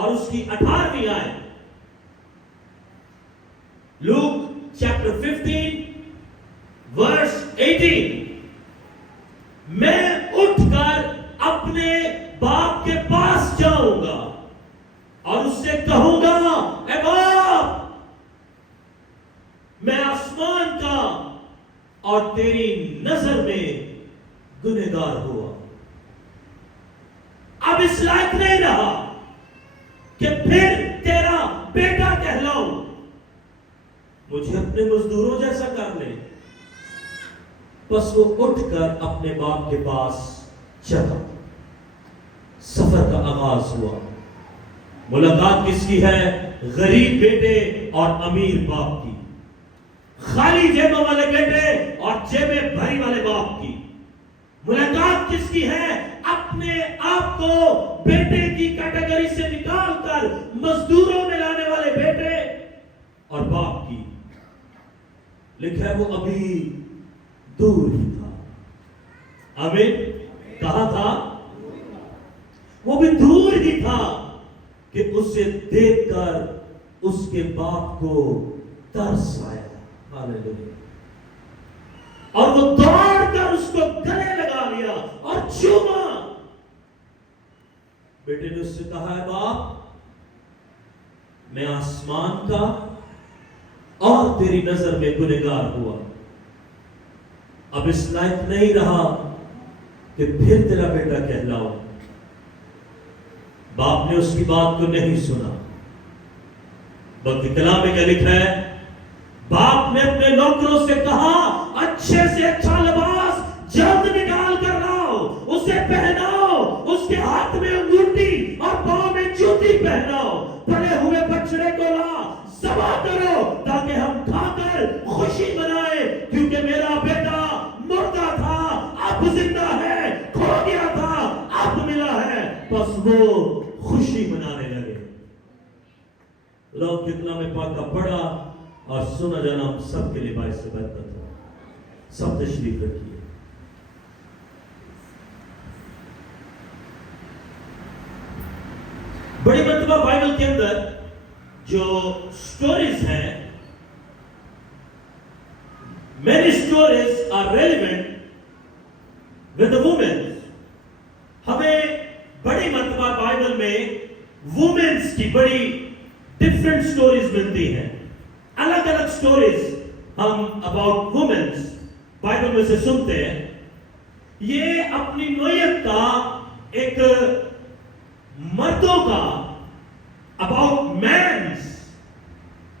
اور اس کی 18ویں آیت لوک چیپٹر 15 ورس 18، میں اٹھ کر اپنے باپ کے پاس جاؤں گا اور اس سے کہوں گا اے باپ، میں آسمان کا اور تیری نظر میں گنہگار ہوا، اب اس لائق نہیں رہا کہ پھر تیرا بیٹا کہلاؤں، مجھے اپنے مزدوروں جیسا کر لے۔ بس وہ اٹھ کر اپنے باپ کے پاس چلا، سفر کا آغاز ہوا۔ ملاقات کس کی ہے؟ غریب بیٹے اور امیر باپ کی، خالی جیبوں والے بیٹے اور جیبیں بھری والے باپ کی۔ ملاقات کس کی ہے؟ اپنے آپ کو بیٹے کی کیٹیگری سے نکال کر مزدوروں میں لانے والے بیٹے اور باپ کی۔ لکھا ہے وہ ابھی دور ہی تھا۔ آمین۔ کہاں تھا؟ وہ بھی دور ہی تھا کہ اسے دیکھ کر اس کے باپ کو ترس آیا۔ ہاللیلویا۔ اور وہ دوڑ کر اس کو گلے لگا لیا اور چوما۔ بیٹے نے اس سے کہا ہے باپ، میں آسمان کا اور تیری نظر میں گنہگار ہوا، اب اس لائق نہیں رہا کہ پھر تیرا بیٹا کہلاؤں۔ باپ نے اس کی بات کو نہیں سنا، بلکہ کلام میں کیا لکھا ہے؟ باپ نے اپنے نوکروں سے کہا اچھے سے اچھا لباس جلد نکال کر لاؤ، اسے پہناؤ، اس کے ہاتھ میں انگوٹھی اور پاؤں میں جوتی پہناؤ، پلے ہوئے بچڑے کو لا ذبح کرو تاکہ ہم کھا کر خوشی منائے، کیونکہ میرا بیٹا مردہ تھا اب زندہ ہے، کھو گیا تھا اب ملا ہے۔ بس وہ خوشی منانے لگے۔ لوگ کتنا میں پاک کا پڑھا اور سنا جانا ہم سب کے لیے باعث برکت ہو۔ سب تشریف رکھیے۔ بڑی مرتبہ بائبل کے اندر جو سٹوریز ہیں، many stories are relevant with the women۔ ہمیں بڑی مرتبہ بائبل میں وومنز کی بڑی ڈفرنٹ سٹوریز ملتی ہیں، الگ الگ سٹوریز ہم اباؤٹ وومنز بائبل میں سے سنتے ہیں۔ یہ اپنی نوعیت کا ایک مردوں کا اباؤٹ مینز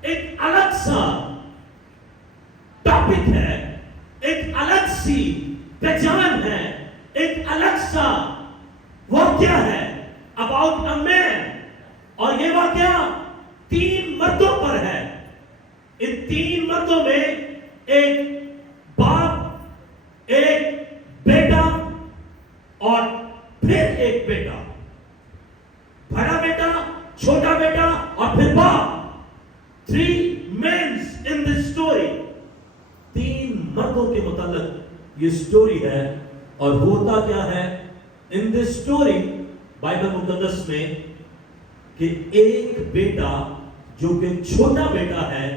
ایک الگ سا ٹاپک ہے، ایک الگ سی پہچان ہے، ایک الگ سا واقعہ ہے اباؤٹ اے مین۔ اور یہ واقعہ 3 مردوں پر ہے۔ ان 3 مردوں میں ایک باپ، ایک بیٹا اور پھر ایک بیٹا، بڑا بیٹا، چھوٹا بیٹا اور پھر باپ۔ 3 men in this story۔ 3 مردوں کے متعلق یہ سٹوری ہے۔ اور ہوتا کیا ہے ان دس سٹوری بائبل مقدس میں کہ ایک بیٹا جو کہ چھوٹا بیٹا ہے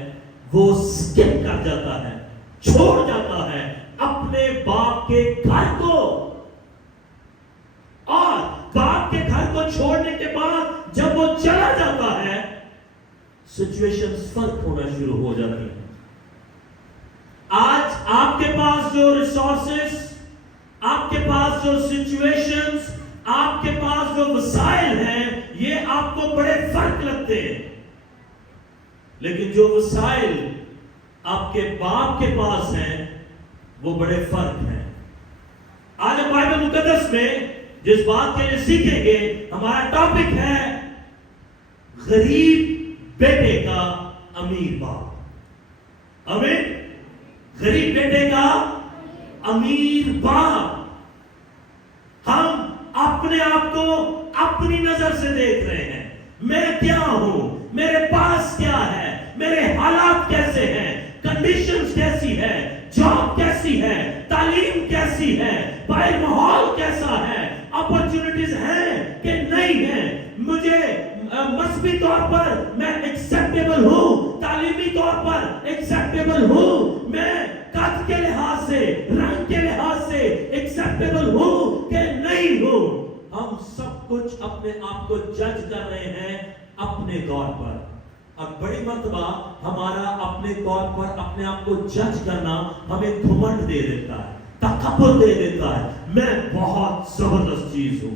وہ سکپ کر جاتا ہے، چھوڑ جاتا ہے اپنے باپ کے گھر کو، اور باپ کے گھر کو چھوڑنے کے بعد جب وہ چلا جاتا ہے سچویشن فرق ہونا شروع ہو جاتی ہے۔ آج آپ کے پاس جو ریسورسز، آپ کے پاس جو سچویشنز، آپ کے پاس جو وسائل ہیں، یہ آپ کو بڑے فرق لگتے ہیں، لیکن جو وسائل آپ کے باپ کے پاس ہیں وہ بڑے فرق ہیں۔ آج ہم بائبل مقدس میں جس بات کے لیے سیکھیں گے، ہمارا ٹاپک ہے غریب بیٹے کا امیر باپ۔ آمین۔ غریب بیٹے کا امیر باپ۔ ہم اپنے آپ کو اپنی نظر سے دیکھ رہے ہیں، میں کیا ہوں، میرے پاس کیا ہے، میرے حالات کیسے ہیں، کنڈیشنز کیسی ہے، جاب کیسی ہے، تعلیم کیسی ہے، باہر ماحول کیسا ہے، اپرچونٹیز ہیں کہ نہیں ہیں، مجھے مذہبی طور پر میں ایکسیپٹیبل ہوں, تعلیمی طور پر ایکسیپٹیبل ہوں, میں قد کے لحاظ سے, رنگ کے لحاظ سے ایکسیپٹیبل ہوں کہ نہیں ہوں. ہم سب کچھ اپنے آپ کو جج کر رہے ہیں اپنے طور پر. اب بڑی مرتبہ ہمارا اپنے طور پر اپنے آپ کو جج کرنا ہمیں گھمنڈ دے دیتا ہے, تکبر دے دیتا ہے. میں بہت زبردست چیز ہوں,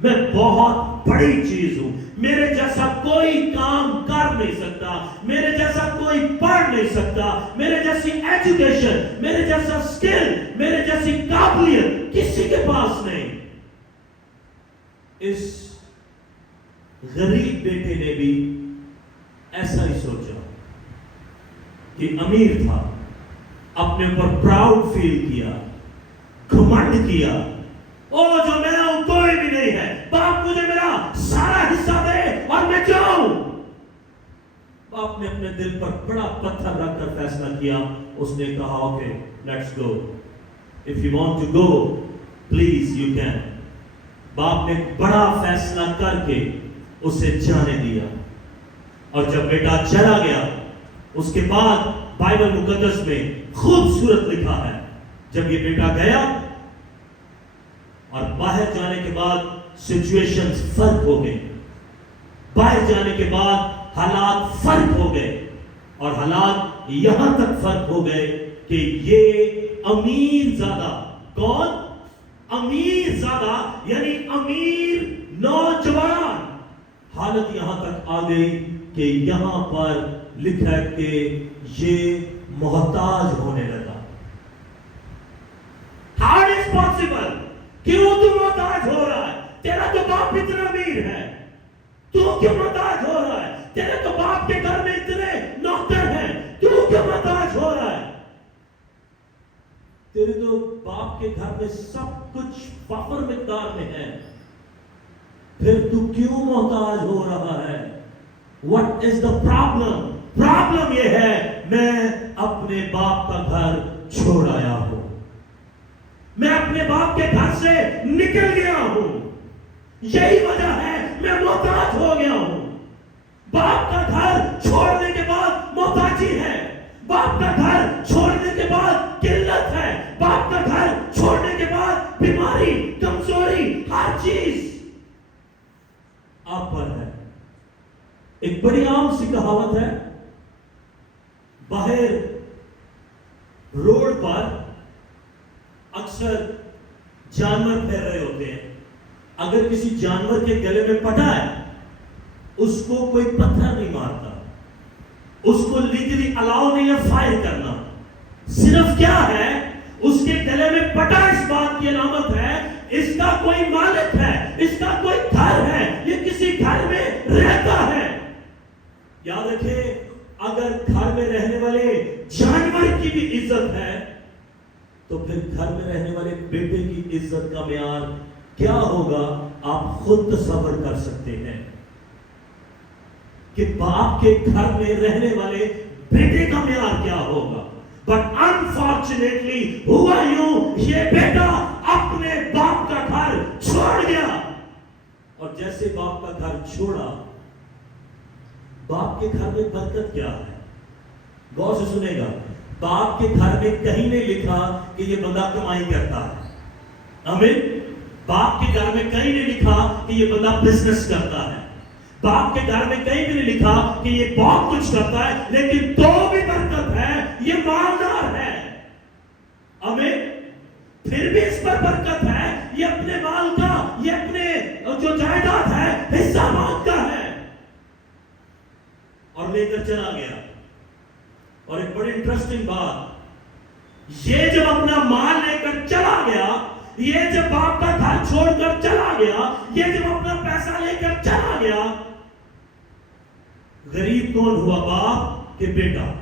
میں بہت بڑی چیز ہوں, میرے جیسا کوئی کام کر نہیں سکتا, میرے جیسا کوئی پڑھ نہیں سکتا, میرے جیسی ایجوکیشن, میرے جیسا سکل, میرے جیسی قابلیت کسی کے پاس نہیں. اس غریب بیٹے نے بھی ایسا ہی سوچا کہ امیر تھا, اپنے اوپر پراؤڈ فیل کیا, گھمنڈ کیا, او جو میں ہوں کوئی بھی نہیں ہے, باپ مجھے میرا سارا حصہ دے اور میں جاؤں. باپ نے اپنے دل پر بڑا پتھر رکھ کر فیصلہ کیا. اس نے کہا okay let's go, if you want to go please you can. باپ نے بڑا فیصلہ کر کے اسے جانے دیا. اور جب بیٹا چلا گیا, اس کے بعد بائبل مقدس میں خوبصورت لکھا ہے, جب یہ بیٹا گیا اور باہر جانے کے بعد سچویشنز فرق ہو گئے, باہر جانے کے بعد حالات فرق ہو گئے, اور حالات یہاں تک فرق ہو گئے کہ یہ امیر زادہ, کون؟ امیر زادہ یعنی امیر نوجوان, حالت یہاں تک آ گئی کہ یہاں پر لکھا ہے کہ یہ محتاج ہونے لگا. How is possible? کیوں تو محتاج ہو رہا ہے؟ تیرا تو باپ اتنا امیر ہے, تو کیوں محتاج ہو رہا ہے؟ تیرے تو باپ کے گھر میں اتنے نوکر ہیں, تو کیوں محتاج ہو رہا ہے؟ تیرے تو باپ کے گھر میں سب کچھ وافر مقدار میں ہے, پھر تو کیوں محتاج ہو رہا ہے؟ What is the problem? Problem یہ ہے میں اپنے باپ کا گھر چھوڑ آیا ہوں, میں اپنے باپ کے گھر سے نکل گیا ہوں, یہی وجہ ہے میں محتاج ہو گیا ہوں. باپ کا گھر چھوڑنے کے بعد محتاجی ہے, باپ کا گھر چھوڑنے کے بعد قلت ہے, باپ کا گھر چھوڑنے کے بعد بیماری, کمزوری, ہر چیز آپ پر ہے. ایک بڑی عام سی کہاوت ہے, باہر روڈ پر اکثر جانور پھیر رہے ہوتے ہیں, اگر کسی جانور کے گلے میں پٹا ہے اس کو کوئی پتھر نہیں مارتا, اس کو لیگلی الاؤ نہیں ہے فائر کرنا, صرف کیا ہے اس کے گلے میں پٹا اس بات کی علامت ہے اس کا کوئی مالک ہے, اس کا کوئی گھر ہے, یہ کسی گھر میں رہتا ہے. یاد رکھیں اگر گھر میں رہنے والے جانور کی بھی عزت ہے تو پھر گھر میں رہنے والے بیٹے کی عزت کا معیار کیا ہوگا آپ خود تصور کر سکتے ہیں کہ باپ کے گھر میں رہنے والے بیٹے کا معیار کیا ہوگا. بٹ انفارچونیٹلی ہوا یوں, یہ بیٹا اپنے باپ کا گھر چھوڑ گیا, اور جیسے باپ کا گھر چھوڑا, باپ کے گھر میں برکت کیا ہے؟ غور سے سنے گا, باپ کے گھر میں کہیں نہیں لکھا کہ یہ بندہ کمائی کرتا ہے, آمین. باپ کے گھر میں کہیں نہیں لکھا کہ یہ بندہ بزنس کرتا ہے, باپ کے گھر میں کہیں بھی نہیں لکھا کہ یہ بہت کچھ کرتا ہے, لیکن تو بھی برکت ہے, یہ مالدار ہے, آمین. پھر بھی اس پر برکت ہے, یہ اپنے مال کا, یہ اپنے جو جائیداد ہے حصہ مانگتا ہے, اور لے کر چلا گیا. اور ایک بڑی انٹرسٹنگ بات, یہ جب اپنا مال لے کر چلا گیا, یہ جب باپ کا گھر چھوڑ کر چلا گیا, یہ جب اپنا پیسہ لے کر چلا گیا, غریب کون ہوا, باپ کہ بیٹا؟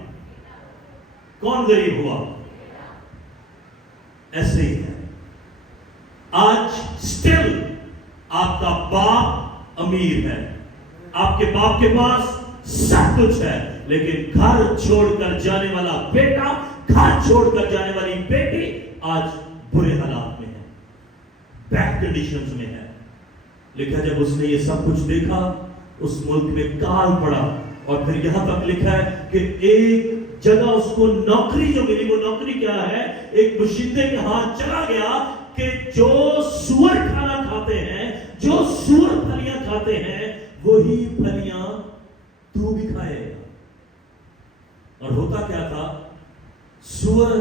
کون غریب ہوا؟ ایسے ہی ہے آج سٹل آپ کا باپ امیر ہے, آپ کے باپ کے پاس سب کچھ ہے, لیکن گھر چھوڑ کر جانے والا بیٹا, گھر چھوڑ کر جانے والی بیٹی آج برے حالات میں ہے, بیڈ کنڈیشنز میں ہے. لکھا جب اس نے یہ سب کچھ دیکھا اس ملک میں کال پڑا، اور پھر یہاں تک لکھا ہے کہ ایک جگہ اس کو نوکری جو ملی، وہ نوکری کیا ہے؟ ایک باشندے کے ہاتھ چلا گیا کہ جو سور کھانا کھاتے ہیں، جو سور پھلیاں کھاتے ہیں، وہی پھلیاں تو بھی کھائے گا۔ اور ہوتا کیا تھا؟ سور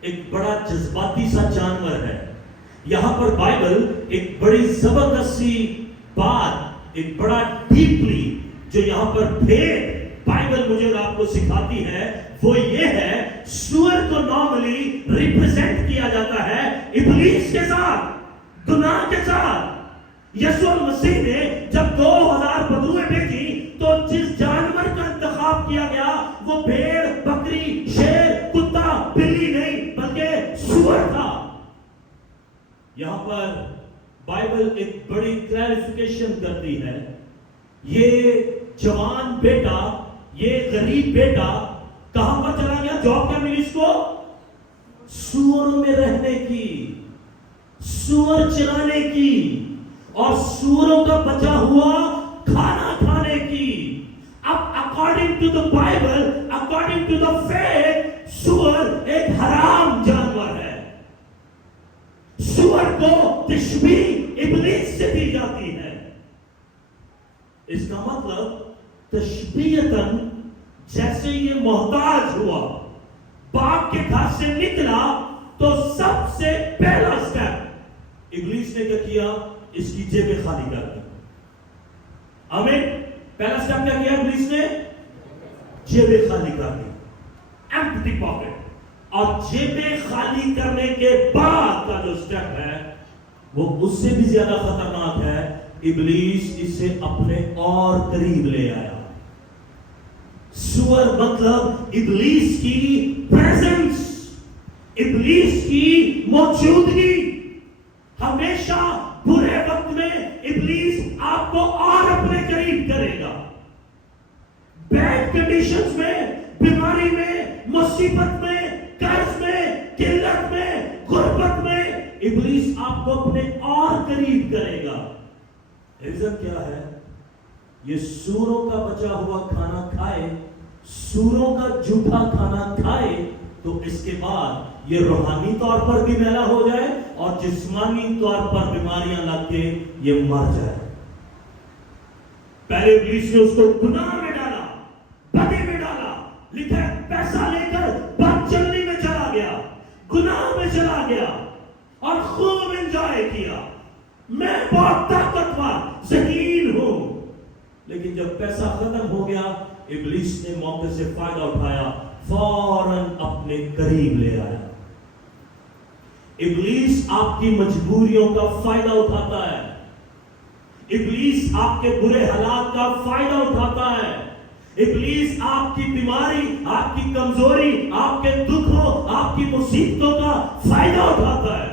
ایک بڑا جذباتی سا جانور ہے۔ یہاں پر بائبل ایک بڑی زبردست سی بات، ایک بڑا ڈیپلی جو یہاں پر بھید بائبل مجھے اور آپ کو سکھاتی ہے، وہ یہ ہے، سور کو نارملی ریپرزینٹ کیا جاتا ہے ابلیس کے ساتھ، گناہ کے ساتھ۔ یسوع المسیح نے جب 2000 بدرویں بھیجی تو جس جانور کا انتخاب کیا گیا وہ بھیڑ، بکری، شیر، کتا، بلی نہیں بلکہ سور تھا۔ یہاں پر بائبل ایک بڑی کلیریفیکیشن کرتی ہے، یہ جوان بیٹا، یہ غریب بیٹا کہاں پر چلا گیا؟ جاب کیا ملی اس کو؟ سوروں میں رہنے کی، سور چرانے کی، اور سوروں کا بچا ہوا کھانا کھانے کی۔ اب according to the Bible, according to the faith, سور ایک حرام جانور ہے۔ سور کو تشبیہ ابلیس سے دی جاتی ہے۔ اس کا مطلب تشبیہتاً جیسے یہ محتاج ہوا، باپ کے گھر سے نکلا تو سب سے پہلا سٹیپ ابلیس نے کیا کیا؟ اس کی جیبیں خالی کر دی۔ آمین۔ پہلا سٹیپ کیا کیا ابلیس نے؟ جیبیں خالی کر دی، ایمپٹی پاکٹ۔ اور جیبیں خالی کرنے کے بعد کا جو سٹیپ ہے وہ اس سے بھی زیادہ خطرناک ہے۔ ابلیس اسے اپنے اور قریب لے آیا۔ سور مطلب ابلیس کی پریزنس، ابلیس کی موجودگی۔ ہمیشہ برے وقت میں ابلیس آپ کو اور اپنے قریب کرے گا۔ بیڈ کنڈیشنز میں، بیماری میں، مصیبت میں، قرض میں، قلت میں، غربت میں، ابلیس آپ کو اپنے اور قریب کرے گا۔ ریزن کیا ہے؟ یہ سوروں کا بچا ہوا کھانا کھائے، سوروں کا جھوٹا کھانا کھائے تو اس کے بعد یہ روحانی طور پر بھی میلا ہو جائے اور جسمانی طور پر بیماریاں لگ کے یہ مر جائے۔ پہلے ابلیس نے اس کو گناہ میں ڈالا، بدی میں ڈالا، لکھا ہے پیسہ لے کر بد چلنی میں چلا گیا، گناہ میں چلا گیا اور خوب انجوائے کیا، میں بہت طاقتور ذہین ہوں۔ لیکن جب پیسہ ختم ہو گیا، ابلیس نے موقع سے فائدہ اٹھایا، فوراً اپنے قریب لے آیا۔ ابلیس آپ کی مجبوریوں کا فائدہ اٹھاتا ہے، ابلیس آپ کے برے حالات کا فائدہ اٹھاتا ہے، ابلیس آپ کی بیماری، آپ کی کمزوری، آپ کے دکھوں، آپ کی مصیبتوں کا فائدہ اٹھاتا ہے،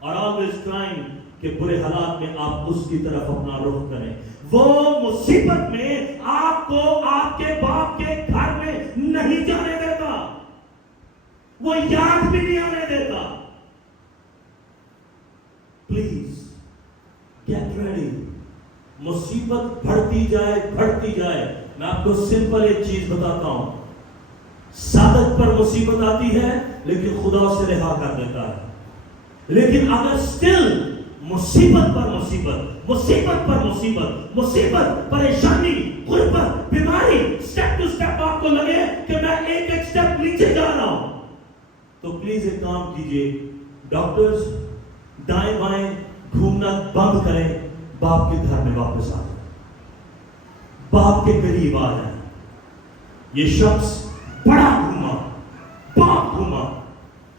اور always trying کہ برے حالات میں آپ اس کی طرف اپنا رخ کریں۔ وہ مصیبت میں آپ کو آپ کے باپ کے گھر میں نہیں جانے دیتا، وہ یاد بھی نہیں آنے دیتا۔ Please get ready. مصیبت بڑھتی جائے بڑھتی جائے، میں آپ کو سمپل ایک چیز بتاتا ہوں، صادق پر مصیبت آتی ہے لیکن خدا اسے رہا کر دیتا ہے، لیکن اگر سٹل مصیبت پر مصیبت، مصیبت پر مصیبت، مصیبت، پریشانی، غربت، بیماری، سٹیپ ٹو سٹیپ آپ کو لگے کہ میں ایک ایک سٹیپ نیچے جا رہا ہوں، تو پلیز ایک کام کیجئے، ڈاکٹرز دائیں بائیں گھومنا بند کریں، باپ کے گھر میں واپس آ جائیں، باپ کے قریب آ جائیں۔ یہ شخص بڑا گھوما، باپ گھوما،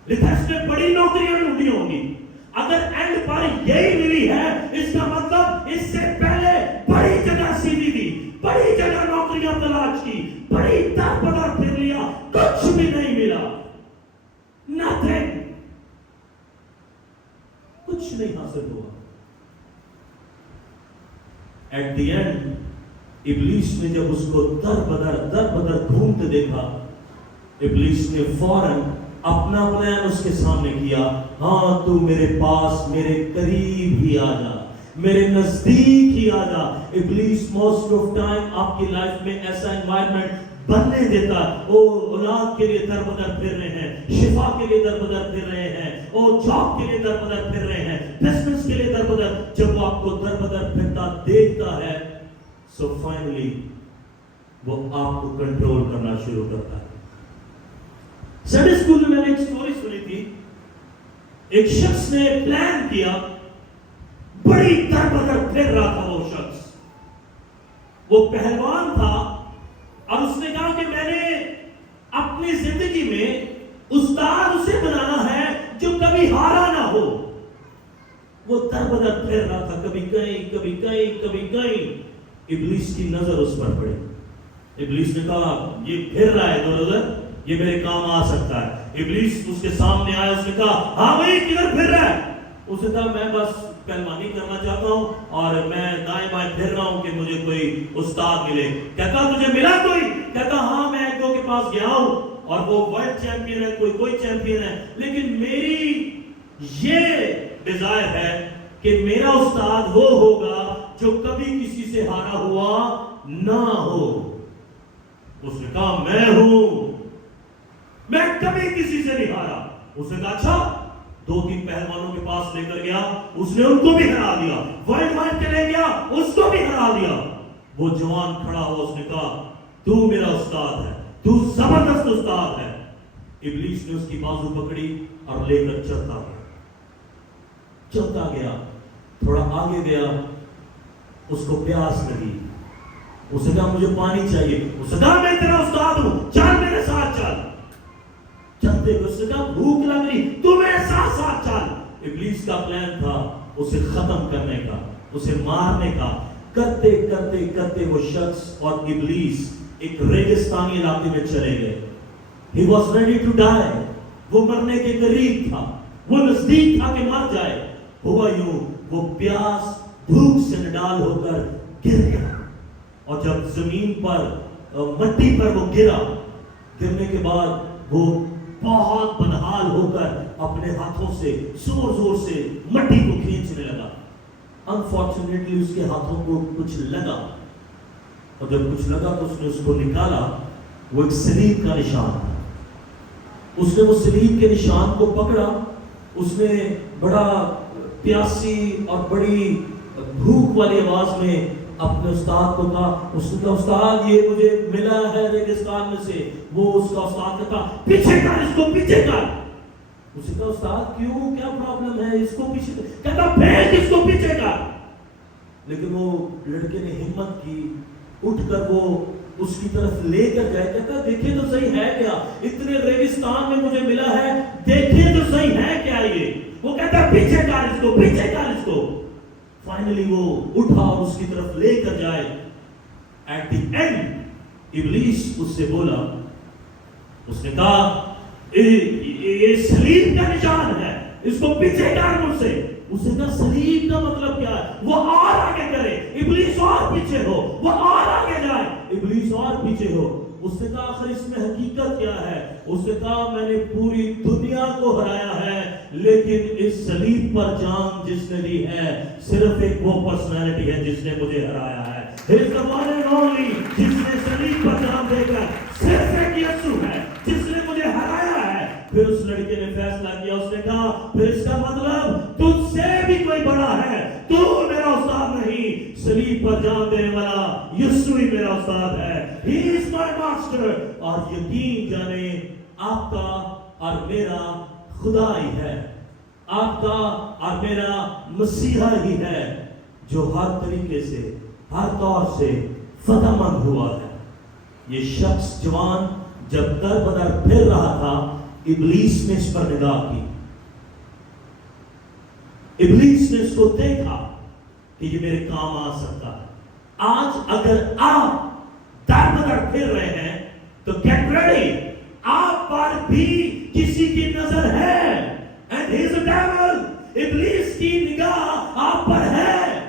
لیکن اس نے بڑی نوکریاں ڈھونڈی ہوں گی، اگر اینڈ پر یہی ملی ہے اس کا مطلب اس سے پہلے بڑی جگہ سیدھی دی، بڑی جگہ نوکریاں تلاش کی، بڑی در بدر پھر لیا، کچھ بھی نہیں ملا، nothing، کچھ نہیں حاصل ہوا۔ ایٹ دی اینڈ ابلیس نے جب اس کو در بدر گھومتے دیکھا، ابلیس نے فوراً اپنا پلان اس کے سامنے کیا، ہاں تو میرے پاس میرے قریب ہی آ جا، میرے نزدیک ہی آ جا. ابلیس موسٹ آف ٹائم آپ کی لائف میں ایسا انوائرمنٹ بننے دیتا. وہ اولاد کے لیے در بدر پھر رہے ہیں, شفا کے لیے در بدر پھر رہے ہیں, وہ جاب کے لیے در بدر پھر رہے ہیں, بزنس کے لیے در بدر. جب وہ آپ کو در بدر پھرتا دیکھتا ہے, سو فائنلی وہ آپ کو کنٹرول کرنا شروع کرتا ہے. سنڈے اسکول میں نے ایک سٹوری سنی تھی. ایک شخص نے پلان کیا, بڑی در بدر پھر رہا تھا. وہ شخص وہ پہلوان تھا اور اس نے کہا کہ میں نے اپنی زندگی میں استاد اسے بنانا ہے جو کبھی ہارا نہ ہو. وہ در بدر پھر رہا تھا, کبھی کہیں کبھی کہیں کبھی کہیں. ابلیس کی نظر اس پر پڑی. ابلیس نے کہا یہ پھر رہا ہے ادھر ادھر, یہ میرے کام آ سکتا ہے. ابلیس اس کے سامنے آیا, اس نے کہا ہاں بھائی کدھر پھر رہا ہے؟ اس نے کہا میں بس پہلوانی کرنا چاہتا ہوں اور میں دائیں بائیں پھر رہا ہوں کہ مجھے کوئی استاد ملے. کہتا تجھے ملا کوئی؟ کہتا ہاں میں ایک دو کے پاس گیا ہوں اور وہ ورلڈ چیمپئن ہے, کوئی چیمپئن ہے, لیکن میری یہ ڈیزائر ہے کہ میرا استاد وہ ہوگا جو کبھی کسی سے ہارا ہوا نہ ہو. اس نے کہا میں ہوں, میں کبھی کسی سے نہیں ہارا. اس نے کہا اچھا. 2-3 پہلوانوں کے پاس لے کر گیا, اس نے ان کو بھی ہرا دیا. ورلڈ وائڈ کے لے گیا, اس کو بھی ہرا دیا. وہ جوان کھڑا ہوا, اس نے کہا تو میرا استاد ہے, تو زبردست استاد ہے. ابلیس نے اس کی بازو پکڑی اور لے کر چلتا گیا. تھوڑا آگے گیا, اس کو پیاس لگی. اس نے کہا مجھے پانی چاہیے. اس نے کہا میں تیرا استاد ہوں, چل میرے ساتھ چل. چلتے اس نے کہا بھوک لگ رہی, تو میرے ساتھ ساتھ چل. ابلیس کا پلان تھا اسے ختم کرنے کا, اسے مارنے کا. کرتے کرتے کرتے وہ شخص اور ابلیس ایک ریگستانی علاقے میں چلے گئے. He was ready to die. وہ مرنے کے قریب تھا, وہ نزدیک تھا کہ مر جائے. ہوا یوں, وہ پیاس بھوک سے نڈال ہو کر گر گیا. اور جب زمین پر مٹی پر وہ گرا, گرنے کے بعد وہ بہت بدحال ہو کر اپنے ہاتھوں سے زور زور سے مٹی کو کھینچنے لگا. انفارچونیٹلی اس کے ہاتھوں کو کچھ لگا, اور جب کچھ لگا تو اس نے اس کو نکالا. وہ ایک سلیب کا نشان تھا. اس نے وہ سلیب کے نشان کو پکڑا. اس نے بڑا پیاسی اور بڑی بھوک والی آواز میں اپنے استاد کو کہا. اس نے کہا استاد یہ مجھے ملا ہے ریگستان میں سے. وہ اس کا استاد نے کہا پیچھے کر اس کو, پیچھے کر. اس نے کہا استاد کیوں, کیا پرابلم ہے, اس کو پیچھے. کہتا پھینک اس کو پیچھے کر. لیکن وہ لڑکے نے ہمت کی, اٹھ کر وہ اس کی طرف لے کر گئے. کہتا دیکھیں تو صحیح ہے کیا, اتنے ریگستان میں مجھے ملا ہے, دیکھیں تو صحیح ہے کیا یہ. وہ کہتا پیچھے کر اس کو, پیچھے کر اس کو. فائنلی وہ اٹھا اور اس کی طرف لے کر جائے. ایٹ دی اینڈ ابلیس اس سے بولا, اس نے کہا یہ سلیب کا نشان ہے, اس کو پیچھے کر مجھ سے. اس نے کہا سلیب کا مطلب کیا ہے؟ وہ اور آگے کرے. ابلیس اور پیچھے ہو, وہ اور آگے جائے. ابلیس اور پیچھے ہو. اس نے کہا آخر اس میں حقیقت کیا ہے؟ اس نے کہا میں نے پوری دنیا کو ہرایا ہے, لیکن اس صلیب پر جان جس نے دی ہے صرف ایک وہ پرسنالٹی ہے جس نے مجھے ہرایا ہے. جس نے صلیب پر جان دے کر صرف ایک یسوع ہے جس نے مجھے ہرایا ہے. پھر اس لڑکے نے فیصلہ کیا. اس نے کہا پھر اس کا مطلب تجھ سے بھی کوئی بڑا ہے, تو میرا استاد نہیں, صلیب پر جان دینے والا یسوع ہی میرا استاد ہے. He is my master. اور یقین جانے آپ کا اور میرا خدا ہی ہے, آپ کا اور میرا مسیحا ہی ہے جو ہر طریقے سے ہر طور سے فتح مند ہوا ہے. یہ شخص جوان جب در بدر پھر رہا تھا, ابلیس نے اس پر نگاہ کی. ابلیس نے اس کو دیکھا کہ یہ میرے کام آ سکتا ہے. آج اگر آپ در بدر پھر رہے ہیں تو get ready, آپ پر بھی کسی کی نظر ہے. And he is a devil. ابلیس کی نگاہ آپ پر ہے.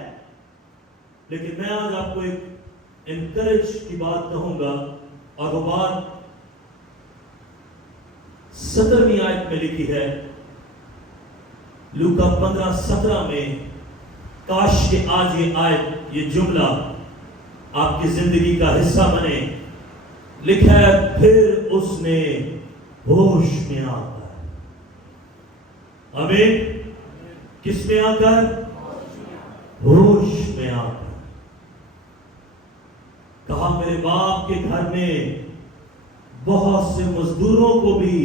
لیکن میں آج آپ کو ایک انکریج کی بات کہوں گا, اور وہ بات 17ویں آیت میں لکھی ہے. لوکا 15:17 میں کاش کہ آج یہ آیت، یہ جملہ آپ کی زندگی کا حصہ بنے. لکھا ہے پھر اس نے ہوش میں آ کر. آمین. کس میں آ کر؟ ہوش میں آ کر کہا میرے باپ کے گھر میں بہت سے مزدوروں کو بھی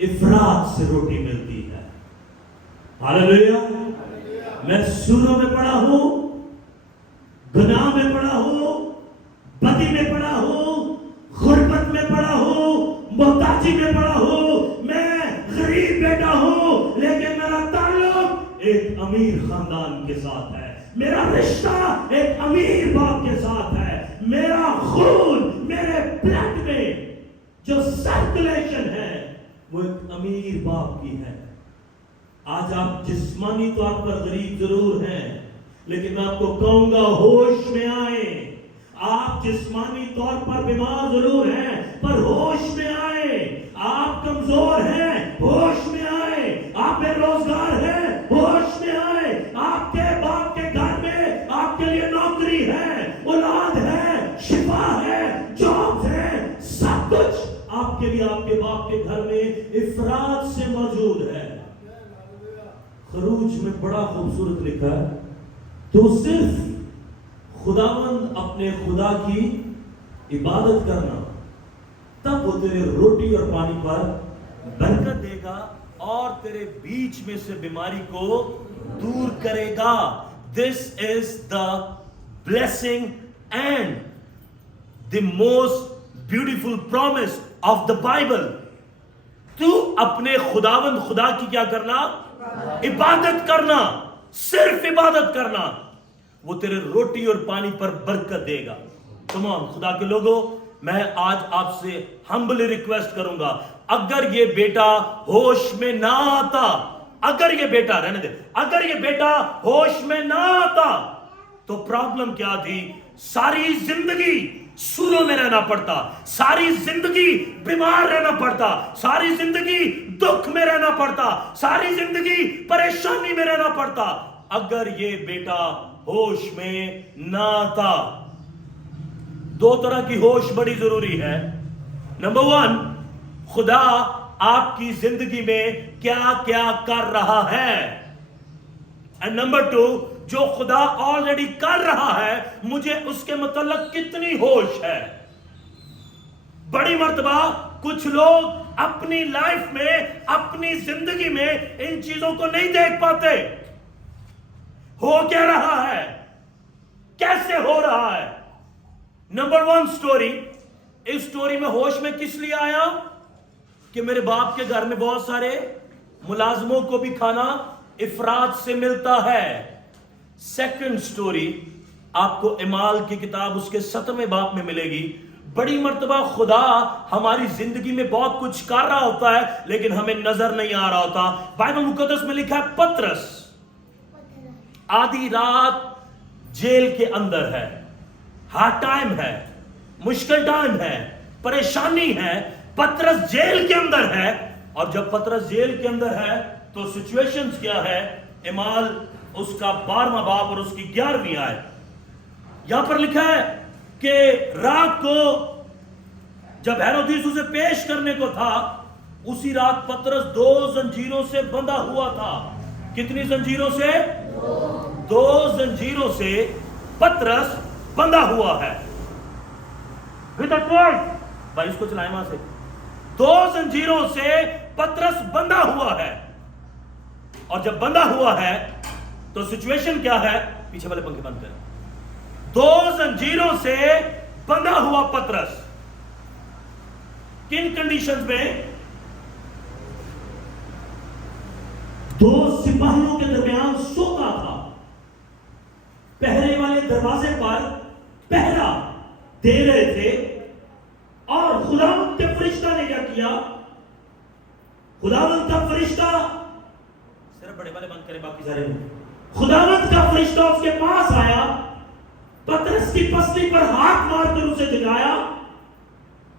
افراط سے روٹی ملتی ہے. ہاللیلویا. میں سوروں میں پڑا ہوں، گناہ میں پڑا ہوں، بدی میں پڑا ہوں، غربت میں پڑا ہوں، محتاجی میں پڑا ہوں، میں غریب بیٹا ہوں، لیکن میرا تعلق ایک امیر خاندان کے ساتھ ہے. میرا رشتہ ایک امیر باپ کے ساتھ ہے. میرا خون، میرے بلڈ میں جو سرکولیشن ہے وہ ایک امیر باپ کی ہے. آج آپ جسمانی طور پر غریب ضرور ہیں، لیکن میں آپ کو کہوں گا ہوش میں آئیں. آپ جسمانی طور پر بیمار ضرور ہیں پر ہوش میں آئیں. آپ کمزور ہیں، ہوش میں آئیں. آپ بے روزگار ہیں، ہوش میں آئیں. آپ کے باپ کے گھر میں آپ کے لیے نوکری ہے، اولاد ہے، شفا ہے، جاب ہے، سب کچھ آپ کے لیے آپ کے باپ کے گھر میں افراد سے موجود ہے. خروج میں بڑا خوبصورت لکھا ہے، تو صرف خداوند اپنے خدا کی عبادت کرنا، تب وہ تیرے روٹی اور پانی پر برکت دے گا اور تیرے بیچ میں سے بیماری کو دور کرے گا. This is the blessing and the most beautiful promise of the Bible. تو اپنے خداوند خدا کی کیا کرنا؟ عبادت کرنا، صرف عبادت کرنا. وہ تیرے روٹی اور پانی پر برکت دے گا. تمام خدا کے لوگوں، میں آج آپ سے ہمبلی ریکویسٹ کروں گا، اگر یہ بیٹا ہوش میں نہ آتا، اگر یہ بیٹا رہنے دے، اگر یہ بیٹا ہوش میں نہ آتا تو پرابلم کیا تھی؟ ساری زندگی سوروں میں رہنا پڑتا، ساری زندگی بیمار رہنا پڑتا، ساری زندگی دکھ میں رہنا پڑتا، ساری زندگی پریشانی میں رہنا پڑتا اگر یہ بیٹا ہوش میں نہ آتا. دو طرح کی ہوش بڑی ضروری ہے. نمبر 1، خدا آپ کی زندگی میں کیا کیا کر رہا ہے. اینڈ نمبر 2، جو خدا آلریڈی کر رہا ہے مجھے اس کے متعلق کتنی ہوش ہے. بڑی مرتبہ کچھ لوگ اپنی لائف میں، اپنی زندگی میں ان چیزوں کو نہیں دیکھ پاتے. ہو کیا رہا ہے، کیسے ہو رہا ہے. نمبر 1 سٹوری، اس سٹوری میں ہوش میں کس لیے آیا کہ میرے باپ کے گھر میں بہت سارے ملازموں کو بھی کھانا افراد سے ملتا ہے. سیکنڈ سٹوری آپ کو اعمال کی کتاب اس کے 7ویں باب میں ملے گی. بڑی مرتبہ خدا ہماری زندگی میں بہت کچھ کر رہا ہوتا ہے لیکن ہمیں نظر نہیں آ رہا ہوتا. بائبل مقدس میں لکھا ہے پترس آدھی رات جیل کے اندر ہے، ہارڈ ٹائم ہے، مشکل ٹائم ہے، پریشانی ہے. پترس جیل کے اندر ہے، اور جب پترس جیل کے اندر ہے تو سچویشنز کیا ہے؟ اعمال اس کا 12واں باب اور اس کی 11ویں آیت. یہاں پر لکھا ہے کہ رات کو جب ہیرودیس اسے پیش کرنے کو تھا، اسی رات پترس 2 زنجیروں سے بندھا ہوا تھا. کتنی زنجیروں سے؟ 2 زنجیروں سے پترس بندھا ہوا ہے. بھائی اس کو چلائیں وہاں سے. 2 زنجیروں سے پترس بندھا ہوا ہے، اور جب بندھا ہوا ہے تو سچویشن کیا ہے؟ پیچھے والے پنکھے بند کریں. 2 زنجیروں سے بندھا ہوا پترس کن کنڈیشنز میں؟ 2 سپاہیوں کے درمیان سوتا تھا. پہرے والے دروازے پر پہرا دے رہے تھے، اور خداوند کے فرشتہ نے کیا کیا؟ خداوند کا فرشتہ، صرف بڑے والے بند کریں باقی سارے نہیں. خداوند کا فرشتہ اس کے پاس آیا، پترس کی پسلی پر ہاتھ مار کر اسے جگایا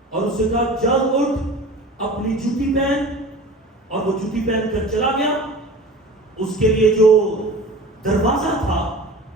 اور اسے کہا جلد اٹھ، اپنی جوتی پہن. اور وہ جوتی پہن کر چلا گیا. اس کے لیے جو دروازہ تھا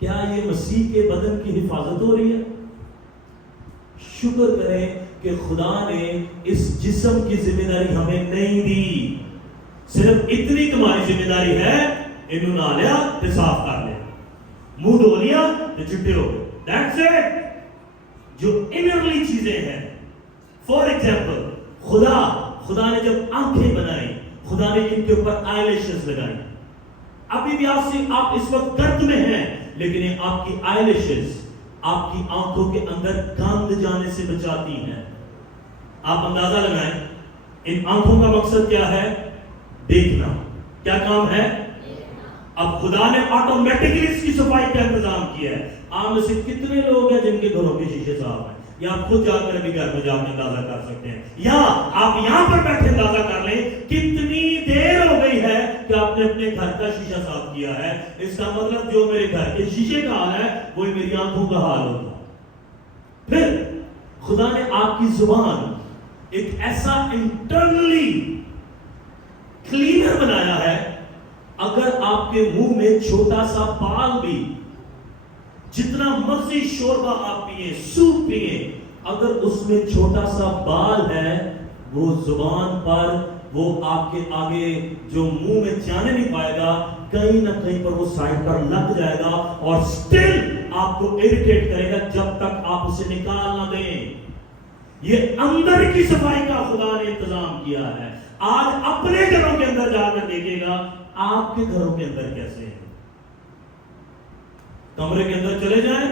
کیا یہ مسیح کے بدن کی حفاظت ہو رہی ہے؟ شکر کریں کہ خدا نے اس جسم کی ذمہ داری ہمیں نہیں دی. صرف اتنی تمہاری ذمہ داری ہے، انہوں نہ لیا تو صاف کر لیا، منہ دھو لیا تو چھٹے ہو گئے. That's it. جو انرلی چیزیں ہیں، فار ایگزامپل خدا نے جب آنکھیں بنائی، خدا نے ان کے اوپر آئی لیشز لگائی. ابھی بھی آپ اس وقت درد میں ہیں، لیکن یہ آپ کی آئی لیشز آپ کی آنکھوں کے اندر گند جانے سے بچاتی ہیں. آپ اندازہ لگائیں ان آنکھوں کا مقصد کیا ہے؟ دیکھنا. کیا کام ہے؟ اب خدا نے آٹومیٹکلی اس کی صفائی کا انتظام کیا ہے. آپ میں سے کتنے لوگ ہیں جن کے گھروں کے شیشے صاف ہیں؟ یا آپ خود جا کر ابھی گھر میں جا کے اندازہ کر سکتے ہیں، یا آپ یہاں پر بیٹھے اندازہ کر لیں کتنی دیر ہو گئی ہے کہ آپ نے اپنے گھر کا شیشہ صاف کیا ہے. اس کا مطلب جو میرے گھر کے شیشے کا حال ہے وہی میری آنکھوں کا حال ہوگا. پھر خدا نے آپ کی زبان ایک ایسا انٹرنلی کلینر بنایا ہے. اگر آپ کے منہ میں چھوٹا سا بال بھی، جتنا مرضی شوربہ آپ پیئے، سوپ پیئے، اگر اس میں چھوٹا سا بال ہے، وہ زبان پر، وہ آپ کے آگے جو منہ میں جانے نہیں پائے گا، کہیں نہ کہیں پر وہ سائڈ پر لگ جائے گا اور سٹل آپ کو اریٹیٹ کرے گا جب تک آپ اسے نکال نہ دیں. یہ اندر کی صفائی کا خدا نے انتظام کیا ہے. آج اپنے گھروں کے اندر جا کر دیکھے گا آپ کے گھروں کے اندر کیسے ہیں. کمرے کے اندر چلے جائیں،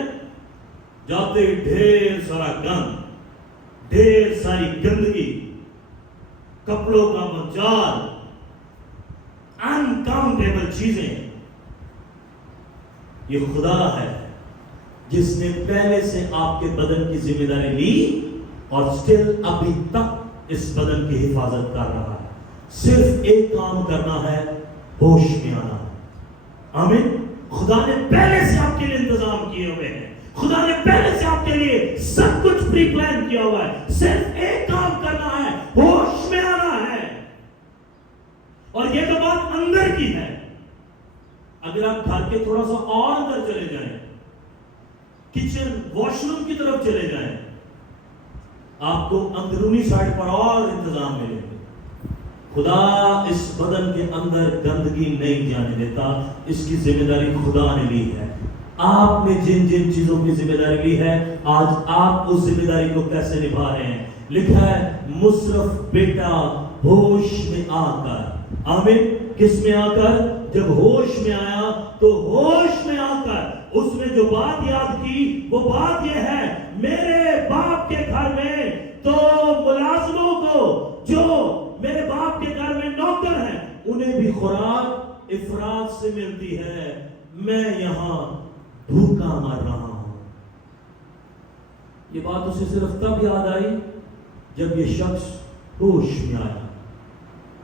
جاتے ڈھیر سارا گند، ڈھیر ساری گندگی، کپڑوں کا منجال، انکاؤنٹیبل چیزیں. یہ خدا ہے جس نے پہلے سے آپ کے بدن کی ذمہ داری لی اور سٹل ابھی تک اس بدن کی حفاظت کر رہا ہے. صرف ایک کام کرنا ہے، ہوش میں آنا. آمین. خدا نے پہلے سے آپ کے لیے انتظام کیے ہوئے ہیں. خدا نے پہلے سے آپ کے لیے سب کچھ پری پلان کیا ہوا ہے. صرف ایک کام کرنا ہے، ہوش میں آنا ہے. اور یہ تو بات اندر کی ہے. اگر آپ گھر کے تھوڑا سا اور اندر چلے جائیں، کچن واش روم کی طرف چلے جائیں، آپ کو اندرونی سائڈ پر اور انتظام ملے گا. خدا اس بدن کے اندر گندگی نہیں جانے دیتا. اس کی ذمہ داری خدا نے لی ہے. آپ نے جن جن چیزوں کی ذمہ داری لی ہے، آج آپ اس ذمہ داری کو کیسے نبھا رہے ہیں. لکھا ہے مصرف بیٹا ہوش میں آ کر. آمین. کس میں آ کر؟ جب ہوش میں آیا تو ہوش میں آ کر اس نے جو بات یاد کی وہ بات یہ ہے، میرے باپ کے گھر میں تو ملازموں کو جو میرے باپ کے گھر میں نوکر ہیں انہیں بھی خوراک افراد سے ملتی ہے، میں یہاں بھوکا مر رہا ہوں. یہ بات اسے صرف تب یاد آئی جب یہ شخص ہوش میں آیا.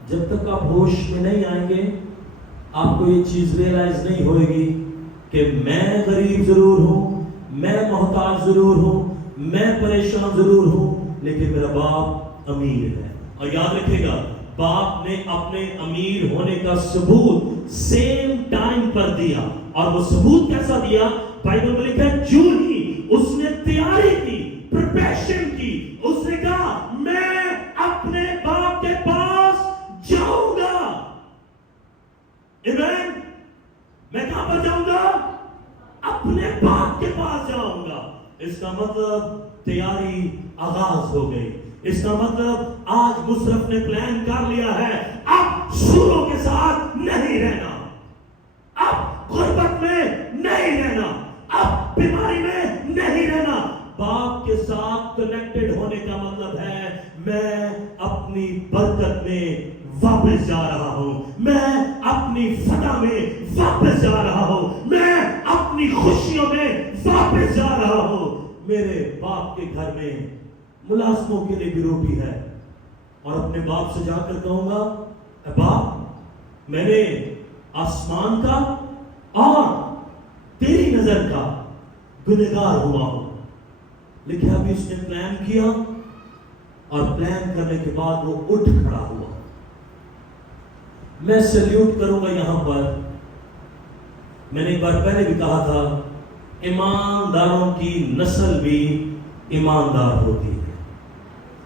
جب تک آپ ہوش میں نہیں آئیں گے آپ کو یہ چیز ریئلائز نہیں ہوئے گی کہ میں غریب ضرور ہوں، میں محتاج ضرور ہوں، میں پریشان ضرور ہوں، لیکن میرا باپ امیر ہے. اور یاد رکھے گا، باپ نے اپنے امیر ہونے کا ثبوت سیم ٹائم پر دیا. اور وہ ثبوت کیسا دیا؟ بائبل میں لکھا ہے جو ہی اس نے تیاری کی، پریپریشن کی، اس نے کہا میں اپنے باپ کے پاس جاؤں گا. ایمین. میں کہاں پر جاؤں گا؟ اپنے باپ کے پاس جاؤں گا. اس کا مطلب تیاری آغاز ہو گئی. اس کا مطلب آج مصرف نے پلان کر لیا ہے، اب سوروں کے ساتھ نہیں رہنا، اب غربت میں نہیں رہنا، اب بیماری میں نہیں رہنا. باپ کے ساتھ کنیکٹڈ ہونے کا مطلب ہے میں اپنی برکت میں واپس جا رہا ہوں، میں اپنی فتح میں واپس جا رہا ہوں، میں اپنی خوشیوں میں واپس جا رہا ہوں. میرے باپ کے گھر میں ملازموں کے لیے بھی روٹی ہے. اور اپنے باپ سے جا کر کہوں گا باپ میں نے آسمان کا اور تیری نظر کا گنہگار ہوا ہوں. لکھا بھی اس نے پلان کیا اور پلان کرنے کے بعد وہ اٹھ کھڑا ہوا. میں سیلیوٹ کروں گا یہاں پر. میں نے ایک بار پہلے بھی کہا تھا ایمانداروں کی نسل بھی ایماندار ہوتی ہے.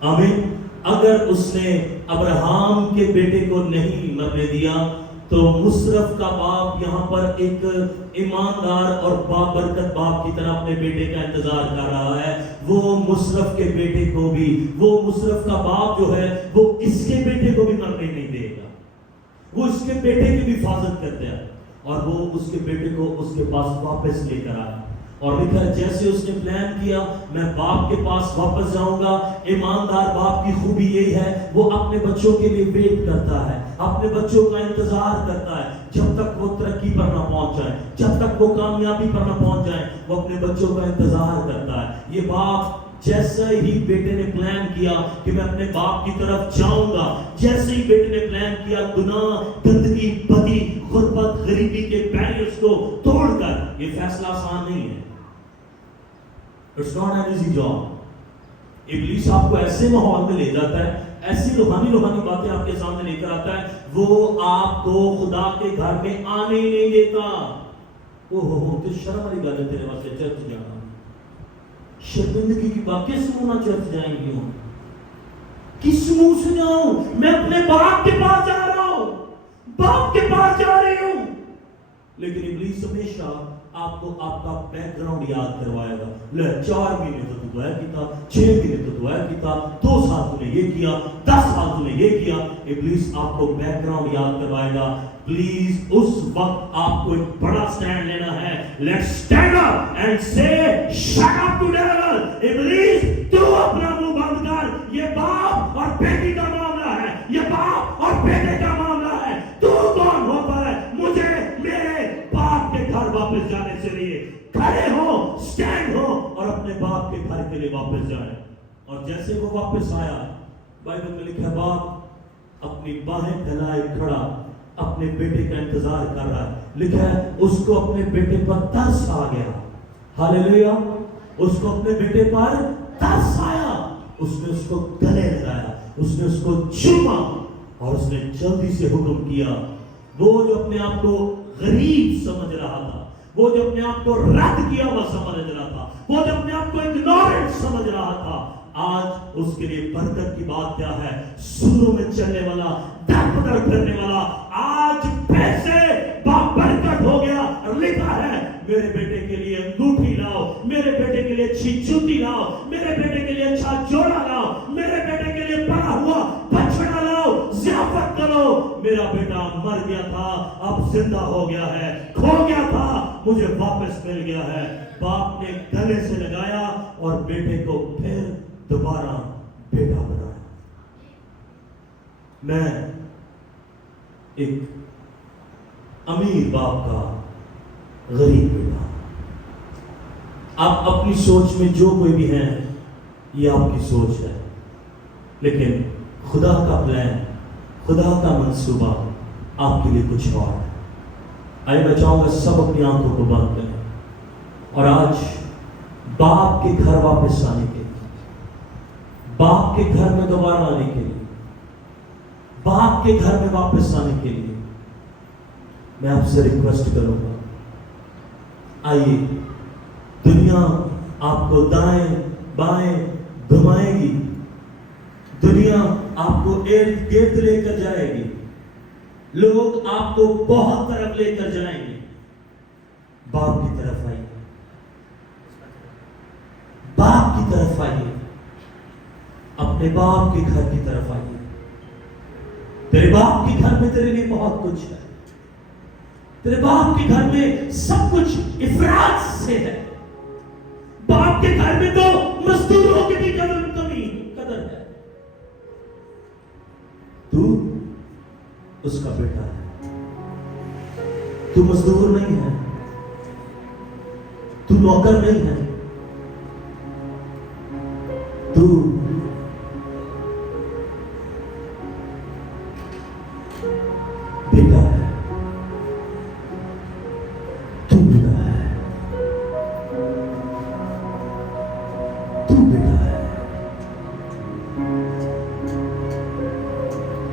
آمین. اگر اس نے ابراہم کے بیٹے کو نہیں مرنے دیا تو مصرف کا باپ یہاں پر ایک ایماندار اور بابرکت باپ کی طرح اپنے بیٹے کا انتظار کر رہا ہے. وہ مصرف کے بیٹے کو بھی، وہ مصرف کا باپ جو ہے وہ اس کے بیٹے کو بھی مرنے نہیں دے گا. وہ اس کے بیٹے کی بھی حفاظت کرتا ہے اور وہ اس کے بیٹے کو اس کے پاس واپس لے کر آیا. اور لکھا جیسے اس نے پلان کیا میں باپ کے پاس واپس جاؤں گا. ایماندار باپ کی خوبی یہی ہے، وہ اپنے بچوں کے لیے ویٹ کرتا ہے، اپنے بچوں کا انتظار کرتا ہے جب تک وہ ترقی پر نہ پہنچ جائے، جب تک وہ کامیابی پر نہ پہنچ جائے. وہ اپنے بچوں کا انتظار کرتا ہے. یہ باپ جیسا ہی بیٹے نے پلان کیا کہ میں اپنے باپ کی طرف جاؤں گا، جیسے ہی بیٹے نے پلان کیا گناہ، گندگی، بدی، غربت، غریبی کے بیریئرز کو توڑ کر، یہ فیصلہ آسان نہیں ہے. It's not an easy job. ابلیس آپ کو ایسے ماحول میں لے جاتا ہے، ایسی روحانی باتیں آپ کے سامنے لے کر آتا ہے، وہ آپ کو خدا کے گھر میں آنے ہی نہیں دیتا. تو شرم والی گل ہے تیرے واسطے چرچ جانا. شرمندگی کی بات، کس منہ نہ چرچ جائیں گی ہوں؟ کس منہ سے جاؤں؟ میں اپنے باپ کے پاس جا رہا ہوں، باپ کے پاس جا رہی ہوں. لیکن ابلیس ہمیشہ آپ کو آپ کا بیک گراؤنڈ یاد کروائے گا. لے 4 مہینے تو دعا کیتا، 6 مہینے تو دعا کیتا، 2 سال تو نے یہ کیا، 10 سال تو نے یہ کیا. ابلیس آپ کو بیک گراؤنڈ یاد کروائے گا. پلیز اس وقت آپ کو ایک بڑا سٹینڈ لینا ہے. لیٹس اسٹینڈ اپ اینڈ سے شٹ اپ ٹو ڈیول. ابلیس تو اپنا منہ بند کر. یہ باپ اور بیٹی کا معاملہ ہے، یہ باپ اور بیٹے کا معاملہ ہے. تو کون ہوتا ہے مجھے میرے باپ کے گھر واپس جانے سے لیے؟ کھڑے ہو، سٹینڈ ہو اور اپنے باپ کے گھر کے لیے واپس جائیں. اور جیسے وہ واپس آیا، بائبل میں لکھا باپ اپنی باہیں پھیلائے کھڑا اپنے بیٹے کا انتظار کر رہا ہے. لکھا ہے اس کو اپنے بیٹے پر ترس آ گیا. ہاللیلویا. اس کو اپنے بیٹے پر ترس آیا. اس نے اس کو گلے لگایا، اس نے اس کو چوما اور اس نے جلدی سے حکم کیا. وہ جو اپنے آپ کو غریب سمجھ رہا تھا، وہ جو اپنے آپ کو رد کیا ہوا سمجھ رہا تھا، وہ جو اپنے آپ کو اگنورنٹ سمجھ رہا تھا، آج اس کے لیے برکت کی بات کیا ہے؟ سوروں میں چلنے والا، در بدر کرنے والا آج پیسے برکت ہو گیا. اور لکھا ہے میرے بیٹے کے لیے انگوٹھی لاؤ، میرے بیٹے کے لیے اچھی جوتی لاؤ، میرے بیٹے کے لیے اچھا جوڑا لاؤ، میرے بیٹے کے لیے بڑا ہوا بچڑا لاؤ، ضیافت کرو. میرا بیٹا مر گیا تھا، اب زندہ ہو گیا ہے، کھو گیا تھا، مجھے واپس مل گیا ہے. باپ نے گلے سے لگایا اور بیٹے کو پھر دوبارہ بیٹا بنایا. میں ایک امیر باپ کا غریب بیٹا. آپ اپنی سوچ میں جو کوئی بھی ہے یہ آپ کی سوچ ہے، لیکن خدا کا پلان، خدا کا منصوبہ آپ کے لیے کچھ اور ہے. آئے میں چاہوں گا سب اپنی آنکھوں کو بند کریں اور آج باپ کے گھر واپس آنے کے لیے، باپ کے گھر میں دوبارہ آنے کے لیے، باپ کے گھر میں واپس آنے کے لیے میں آپ سے ریکویسٹ کروں گا. آئیے، دنیا آپ کو دائیں بائیں گھمائے گی، دنیا آپ کو ارد گرد لے کر جائے گی، لوگ آپ کو بہت طرف لے کر جائیں گے. باپ کی طرف آئیے، باپ کی طرف آئیے، اپنے باپ کے گھر کی طرف آئیے. تیرے باپ کے گھر میں تیرے لیے بہت کچھ ہے. تیرے باپ کے گھر میں سب کچھ افراد سے ہے. باپ کے گھر میں تو مزدوروں کی بھی قدر ہے. تو اس کا بیٹا ہے، تو مزدور نہیں ہے، تو نوکر نہیں ہے، تو بیٹا ہے. تو بیٹا ہے، تو بیٹا ہے،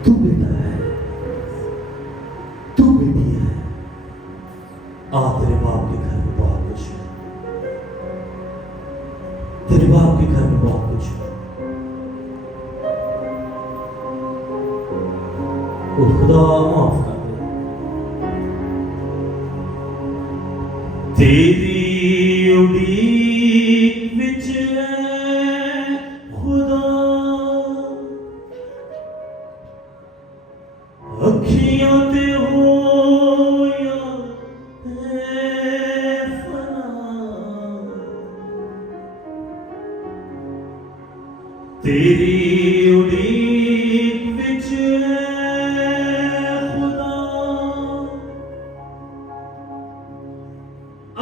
تو بیٹا ہے، تو بیٹی ہے. تیرے باپ کے گھر میں بہت کچھ ہے. تو خدا معاف کر دے. تیری اڑیک وچ ہے خدا اکھیاں تے ہویا اے فنا. تیری اڑیک وچ ہے خدا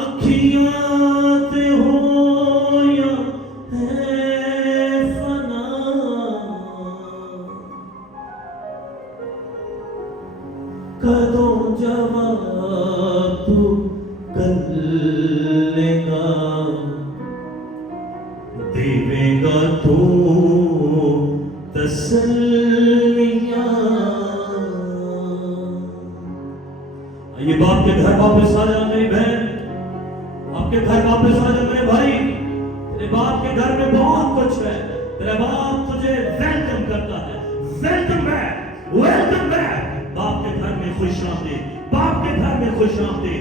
اکھیاں تے ہویا اے فنا. کدوں جواب تو کلے گا دیویں گا تو تسلیاں. یہ باپ کے گھر واپس آ جا میری بہن, آپ کے گھر واپس آ جا میرے بھائی. تیرے باپ کے گھر میں بہت کچھ ہے. تیرے باپ تجھے ویلکم کرتا ہے. Welcome back, welcome back. باپ کے گھر میں خوش آمدید, باپ کے گھر میں خوش آمدید.